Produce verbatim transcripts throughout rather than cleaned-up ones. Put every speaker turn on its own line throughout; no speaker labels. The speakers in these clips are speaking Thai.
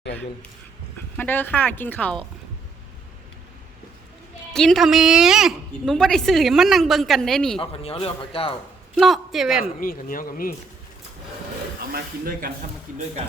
มาเด้อค่ะกินเขากินทำไมหนูไม่ได้ซื้อให้มันนั่งเบิ่งกันได้นี่
เอาข้าวเหนียวเรือข้าวเจ้า
เนาะเจเว่น
มีข้าวเหนียวกับมี
เอามากินด้วยกันครับมากินด้วยกัน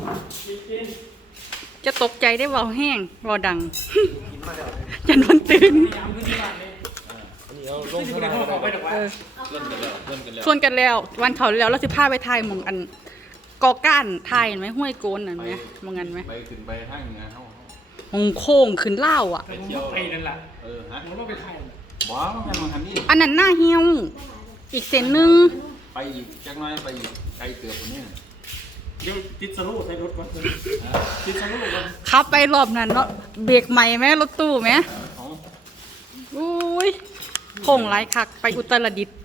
จะตกใจได้เบาแห้งเบาดัง
กินมาแล้ว
จะนอนตื่น
อันนี้เอาลงเท่าไหร่
เออ
เริ่มกันแล้วเริ่มกันแล้ว
ชวนกันแล้ววันเขาแล้วเราสิพาไปถ่ายหมองอันกอก้านถ่ายเห็นไหมห้วยโกนนั่นไหมมองกันไหม
ไปขึ้นไปห้างงานเขา
มองโค้งขึ้นเล่าอ่ะ
ไปเที่ยวไปนั่นแหละเออฮะมันต้องไปถ่ายบ้าแค่มาทำนี่
อันนั้นหน้าเหี่ยวอีกเส้นหนึ่ง
ไปอีกจักน้อยไปอีกไกลเกือบคนนี้
เดี๋ยวติดสโลว์ใส่รถก่อนติดสโลว์ก่อน
ขับไปรอบนั้นเนาะเบรกใหม่ไหมรถตู้ไหม
อ๋อ
อุ้ยโค้งหลายคักไปอุตรดิตถ์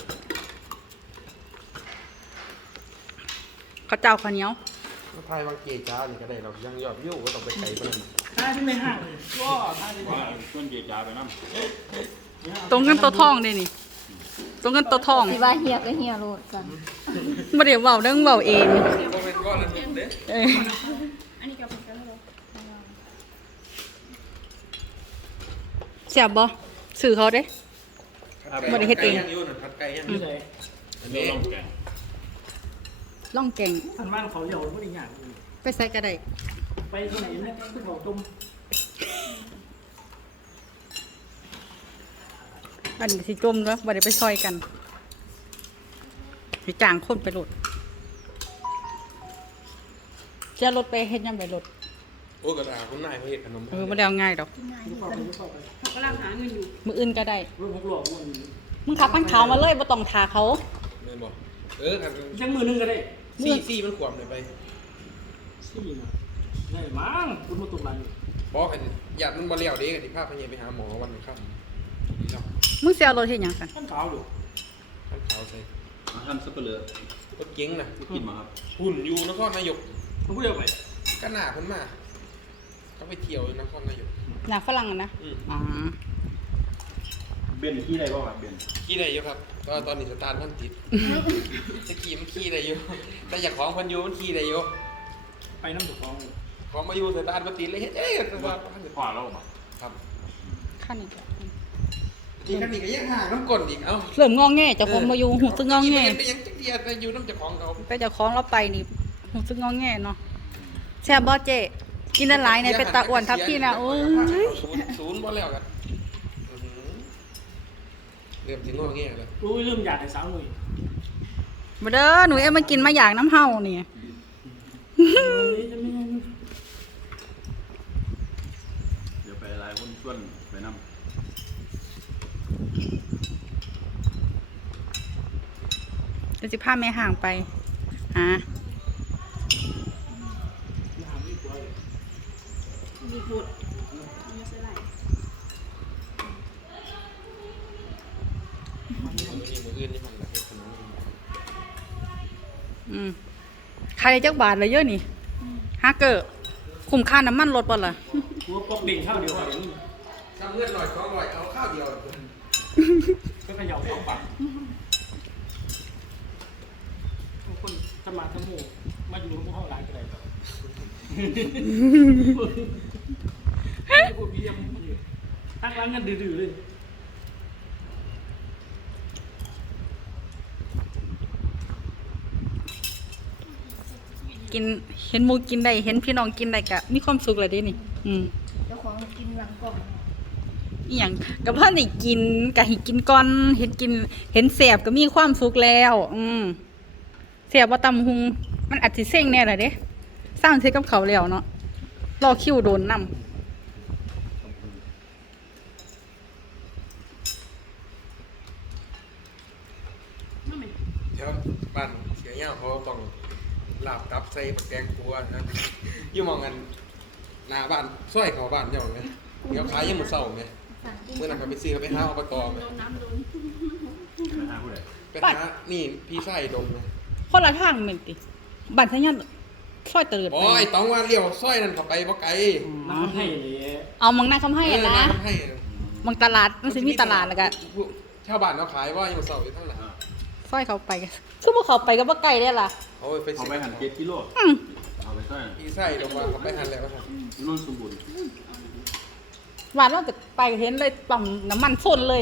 เขาเจ้าข้าวเหนียว
มาทายบางเกจ้านี่ก็ได้เรายังยอดยิ้วก็ต้องไปไกลไปนั่น
ได้ที่ไม่ห่างก็ได้ที่
ว่าเพื่อนเจจาไปนั่ง
ตรงกันตัวทองเลยนี่ตรงกันตัวทอง
สิว่าเฮียก็เฮียโลดกัน
มาเดี๋ยวเบาเรื่องเบาเองเออเสียบบ่สื่อเขาเด้ บ่ได้เฮ็ดเอง
ยังอยู่นั่นผัดไก่ยัง
ที่ไหน
อัน
เรื่
นี้
องแกง
ล่องแก่ง
อันบ้านเขาเหยาไม่ได้หยาบ
ไปใส่กระได
ไปที่ไหนเนี่ยที่เขาจม
อันนี้สิจมแล้วบ่ได้ไปซอยกันสิจ้างคนไปรถจะรถไปเฮ็ดยังไปรถ
โอ้กระดาษคนนายเขาเห็ดขนม
เออบ่ได้เอาง่ายดอก
ยุบเข้าไปยุบเข้าไป
มื้ออื่นก็ได้
รถหกล้อวน
มึงขับพันขาวมาเลยบ่ต้องทาเขา
แม่นบอกเออทาง
ยังมือนึงก็ได้
ซี่ซี่มันขวมเลยไป
สี่นะได้มั้งคุณมาตุกหลัง
บอกกันหยาดมันบ่เลี้ยวเด้กันที่ภาพพญาไปหาหมอวันค่ำนี่เนาะ
มึงสิเอารถเฮ็ดหยังกัน
ท่านขาวดู
ท่านขาวใส่
มาทำสับเปลือก
รถเก๋งน่ะ
กินมาครับ
หุ่นอยู่นครนายก
ผมก็เดียวไป
ก็หนาเพิ่นมาก็ไปเที่ยวอยู่นครนายก
หน้าฝรั่งอะนะ
อืม
อ๋อ
เบนขี้ได้ป่าวเบน
ขี่ได้อยู่ครับก็ตอนนี้สตาร์ทมันติดตะกี้มันขี่ได้อยู่แต่อยากของเพันอยูมันขี่ได้อยู่
ไปน้ำถูกฟอง
ของมาอยู่สตาร์ทมันติดเลยเฮ็ดเอ๊ะสตาร์ทมันติด
พอแล้วป่ะ
ครับ
ขั้นอีกแล้ว
อีกคันนี้ก็ยังห่างน้ำก้นอีกเอ้า
เริ่มงอแงเจ้าของมาอยู่หูซึงงอแง
ไปยังจักเดียไปอยู่น้ำเจ้าของเขา
ไปเจ้าของเราไปนี่หูซึงงอแงเนาะแซ่บบ่เจ๊กินได้หลายในเป็นตาอ้วนทับพี่นะโอ้ย
ศูนย์ศูนย์บ่แล้วกันอื้อหือเริ่มสิงอแงแล้ว
รู้เริ่มอยากให้สาวหนุ่ย
มาเด้อหนูเอ็มมากินมาอยากน้ำเฮานี่
เดี๋ยวไปไล่คนชวนไปนั่ง
เดี๋ยวสิพาแม่ห่างไปหา
มีบุตร
มื้อนี้มื้ออื่นนี่มันเฮ็ดขนม
อืมใครจักบาทเลยเยอะนี่ฮาเกอร์คุ้มค่าน้ำมันรถบ่ล่ะ
หัวปอกเด่งข้าวเดียวกันนี่
ทำเงินหน่อยสองร้อยเอาข้าวเดียว
ก็ขย่าสองปากคนสมาธิมูมาอยู่ในห้องร้านก็ได้ครับพวกพี่ยังตั้งร้านกันดื้อๆเลย
กินเห็นหมูกินได้เห็นพี่น้องกินได้ก็มีความสุขเลยเดินี่อืม
เจ้าของกินหลังกล่อง
อีหยังก็เพิ่นได้กินก็ให้กินก่อนเห็นกิน เห็นแซ่บก็มีความสุขแล้ว อืมแซ่บบ่ตำหุงมันอาจสิเซ็งแน่ล่ะเด้สร้างเฮ็ดกับเขาวแล้วเนาะรอคิวโดนนำ
แถวบ้านเสียเหย้าเขาต้องลาบตับใส่ผักแกงครัวนะอยู่หมองกันหน้าบ้านซอยเขาบ้านเจ้าไงเดี๋ยวขายยังมื้อเช้าไงเมื่อนั้นก็ไปซื้อไปหาอบตไง
ไปหาผู้ใด
ไปหานี่พี่ไส้ดงไง
คนละทางแม่นติบ้านทะยันซอยเตลิด
โอ้ยต้องว่าเลี้ยวซอยนั่นเข้าไปบ่ไกล
น้ำให้เลย
เอามังนาคำให้อะนะ
เออำให้
มังตลาดมันสิมีตลาดแล้วก็
ชาวบ้านเขาขายว่ายังมื้อเช้าอยู่ทั้งนั้น
ซอยเขาไปก็คือบ่เขาไปก็บ่ไกลได้ล่ะ
เอาไป
เอา
ซื้อ
ไปหันเจ็ดกิโล
อืม
เอาไปใส่ช่
พี่ไส้ลงมาเขาไปหันแล้วครับ
นุ่นสมบูรณ์
หวานเราจะไปเห็นเลยต่อมน้ำมันพ่นเลย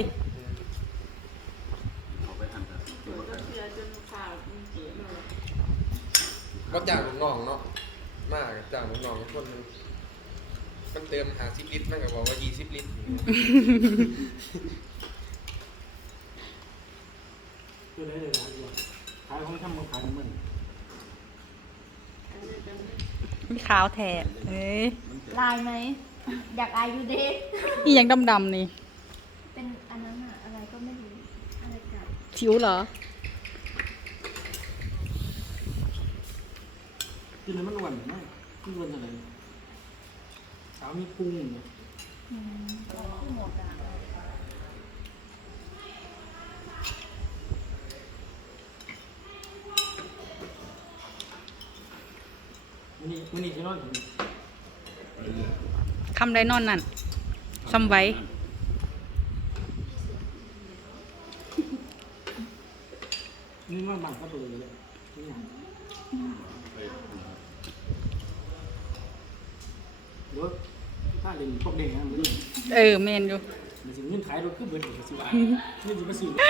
เขาไปหันกัน
ก็จ้างลูกน้องเนาะมากจ้างลูกน้องคนนึงมันเติมหาสิบลิตรนั่นก็บอกว่ายี่สิบลิตร
คือได้เลยนะอยู่ขายของทำมือขายมัน
มีขาวแทบเอ้ย
ลายไหม อยากอายุเด็ก
นี่ยังดำๆนี่
เป็นอันนั้นอะอะไรก็ไม่รู้ อะไรกัน
ชิวเหรอ
กินแล้วมันอ้วนไหมมันอ้วนอะไรสาวมีพุงเนี่ย
อืมขึ้นหมดอะ
มันนี่มันนี่ที่นอนอยู่
คำไดนอนนั่นซ้ำไว้
นี่นอนบังก็เลยเลยนี่อย่างเดี๋ยวถ้าเล่นพวกเด็กนะมัน
เออเมนอยู่
มันสิเงินขายรถขึ้นเบิร์ดกับสิบาทเงินสิมาซื้อ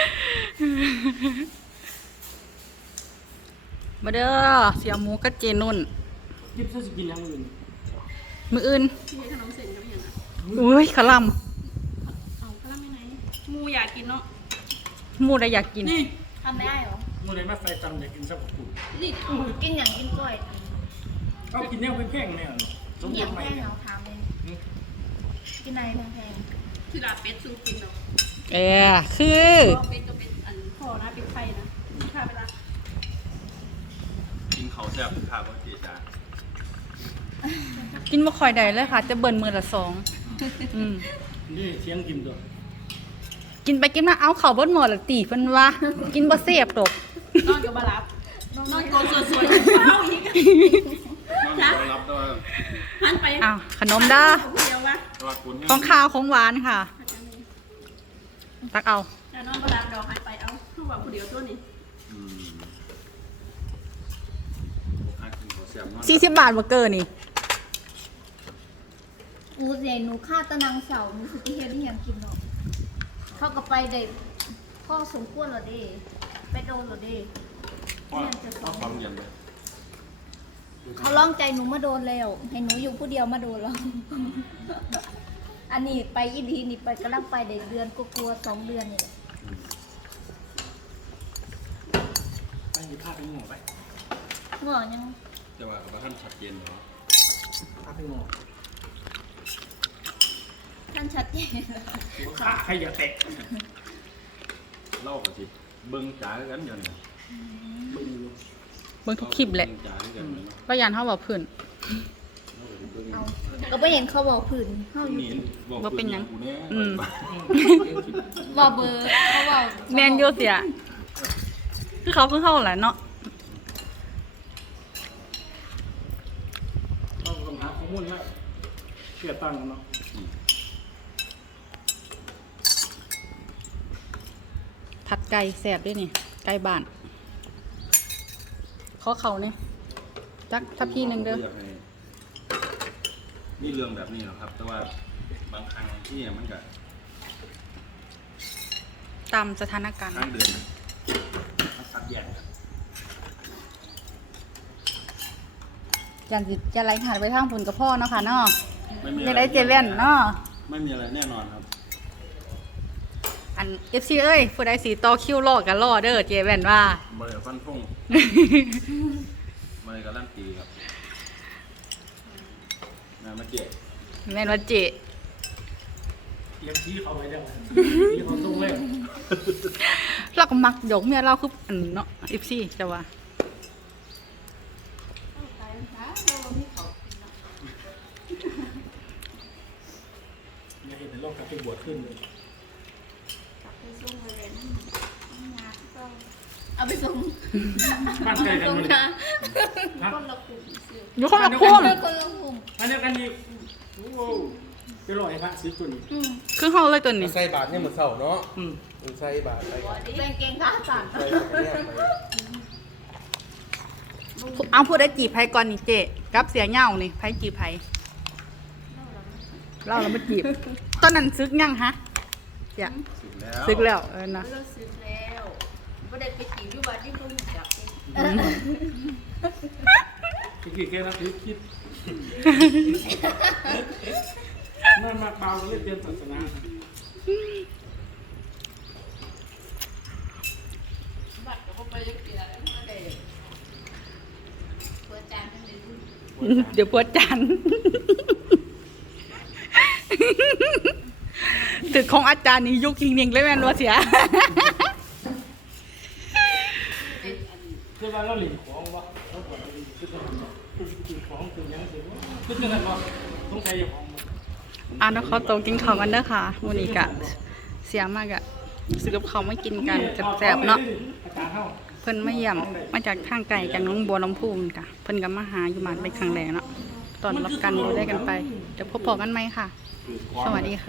มาเด้อเสียหมูกับเจนุ่น
ยิบเสื้อสกินยังอื่น
มืออื่น
ที่ให้ขนมเส้นกับอย่างอ่ะ
อุ้ยขะล
เอากระลำยังไงหมูอยากกินเนาะ
ำหมูได้อยากกิน
นี่
ทำไม่ได้เหรอ
มื่อไรมาใส่ตำอยากกินซับกับกุ่
นี่
กินอย่างกินกล้วย
เขากินแนวแพงๆเนี่ยสม
อ
บู
ย่าร ง
ณ์ไหม
แพง
เนี่ย
เหรอถามเลยกินอะไรแพง
ที่ลาเป็ดซูกินเนาะ
เออคือ
เพราะเป็ดก็เป็นอันพ่อนะเป็นไข่นะข้าเวลา
กินเขาแซ่บข้าวก็เจีจา
กินบ่ค่อยได้เลยค่ะ จะเบิ่นมือละสองอืม
นี่เชียงกินตัว
กินไปกินมาเอาเข่าวเบิ้หมดละตีเพิ่นว่า กินบ่เสียบดอก
นอนกับบารับนอนโกนสวยๆเฝ้าอีก
น้องรับด้วย
หันไป
อ้าวขนมเด้อ
เดียววะ
ว่าคุณ
ของข้าวของหวานค่ะ ตักเอา
แต่นอนบารับดอกหันไปเอาคือว่าผู้เดียวตัวนี้
อืมให้กินเขาแซ่บเนาะ
สี่สิบบาทบ่เกินนี่
ๆกูเสียหนูฆ่าตะนางเสาหนูสุดที่เฮียที่ยังกินเนาะเขาก็ไปได้พ่อสมควรเหรอเด้ไปโดนเหรอเด้
เพราะเพราะความเย็นเลย
เขาร้องใจหนูมาโดนแล้วให้หนูอยู่ผู้เดียวมาโดนแล้ว อันนี้ไปอีดีนี่ไปกำลังไปได้เดือนกลัวๆสองเดือนนี่แหละ
ไปหยิบผ้าไปหงอไป
งอยัง
แต่ว่ากับท่านชัดเจนเนาะ
ผ้าไปหงอ
ท่านชัดเจน
หัวขาใครอย่าแตะ
เล่ากันสิเบิ่งจ๋ากันอย่างนี้
บึ้งอยู่
เบิ่งทุกคลิปแหละ
เบิ่งจ๋ากันเนาะ
ก็ยันเฮาบ่พื้น
เอาก็ไม่เห็นเขาบอกผื่นเขาอยู่
นี่บอก
ว่าเป็นหยัง
กูแน่
อืม
บอกเบอร์เขาบอก
แม่นอยู่เสียคือเขาเพิ่งเข้าแหละเนาะ
ต้องต้องหาข้อมูลมาเชื่อตั้งกันเนาะ
ผัดไก่แซ่บด้วยนี่ ไก่บ้าน ขอเขาเนี่ยจักถ้าพี่หนึงเด้อ
นี่เรื่องแบบนี้นะครับ แต่ว่าบางครั้งที่มันก็
ตามสถานการณ์
ข้างเดือนมันสัดแยกกัน
ยันสิจะไล่หันไปทางพุ่นกับพ่อเนาะค่ะเนาะ
ไม่มี
จะได้เจเว่นเนาะ
ไม่มีอะไรแน่นอนครับ
อัน เอฟ ซี เอ้ยผู้ใดสีต่อคิวรอกันรอเด้อเจเว่นว่า
บริษัทฟันฟงบริษัทลั่นตีครับนะมาเจ๊
แม่นว่าเจ
เลี้ยงชี้เขาไว้ได้ไหมชี้เขาตุ้งเล่น
เราก็มักยกเมียเราคืออันเนาะ เอฟ ซี จะว่า
อย่าเห็นในโลกกลับไปบวชขึ้นเลย
เอาไปส่ง
บ้านใกล้กัน
ส่ง
เลย
นะ
นะ
คนละกลุ่มสิ
อยู่คนละคุ้ม
คนละกลุ่ม
อันเดียวกันนี่โอ้โหไปรอให้พระซื้อตัวนี้
อืม
คือเฮาเลยตัวนี้
ใส่บาทเนี่ยเหมือนเสาเนาะ
อืม
ใส่บาทใส่
เป็นเกงขาสั่น
ใส่เนี่ยไป
เอาพูดได้จีบไผก่อนนี่เจ๊กับเสียเหย้านี่ไผจีบไผเล่าแล้วมาจีบ ตอนนั้นซึกยังฮะเสีย
สึกแล้ว
ซึกแล้วเออนะ
เราซื้อแล้วไม่ได้ไปจีบอยู่บ้านที่เพิ่งจับเอง
กี่แกนะคิดคิดนั่นมาเบาเรียกเรียนศาสนา
บัตรก็ไปยังเสียไม่ได้เปิดจานนั่นเลย
เดี๋ยวปวดจัน ตึกของอาจารย์นี่ยุคหิงๆเลยแม่นว่าเสีย
คือว่าเราหลิงของวะเราปวดหลิงคือจะกินของคือยังเสียคือจะนั่นวะต้องใช้ของ
อ่ะเดี๋ยวเขาโตกินข้าวกันเด้อค่ะวันนี้กะเสียมากอะซื้อกับเขาวมากินกันแซ่บๆเนาะ
อาจารย์เท่า
เพิ่นมาเยี่ยมมาจากทางไกลจากหน้องบัวลำพูนค่ะเพิ่นก็มาหาอยู่บ้านเป็นครั้งแรกเนาะตอนรับกันดูได้กันไปเดี๋ยวพบพอกันไหมค่ะ สวัสดีค่ะ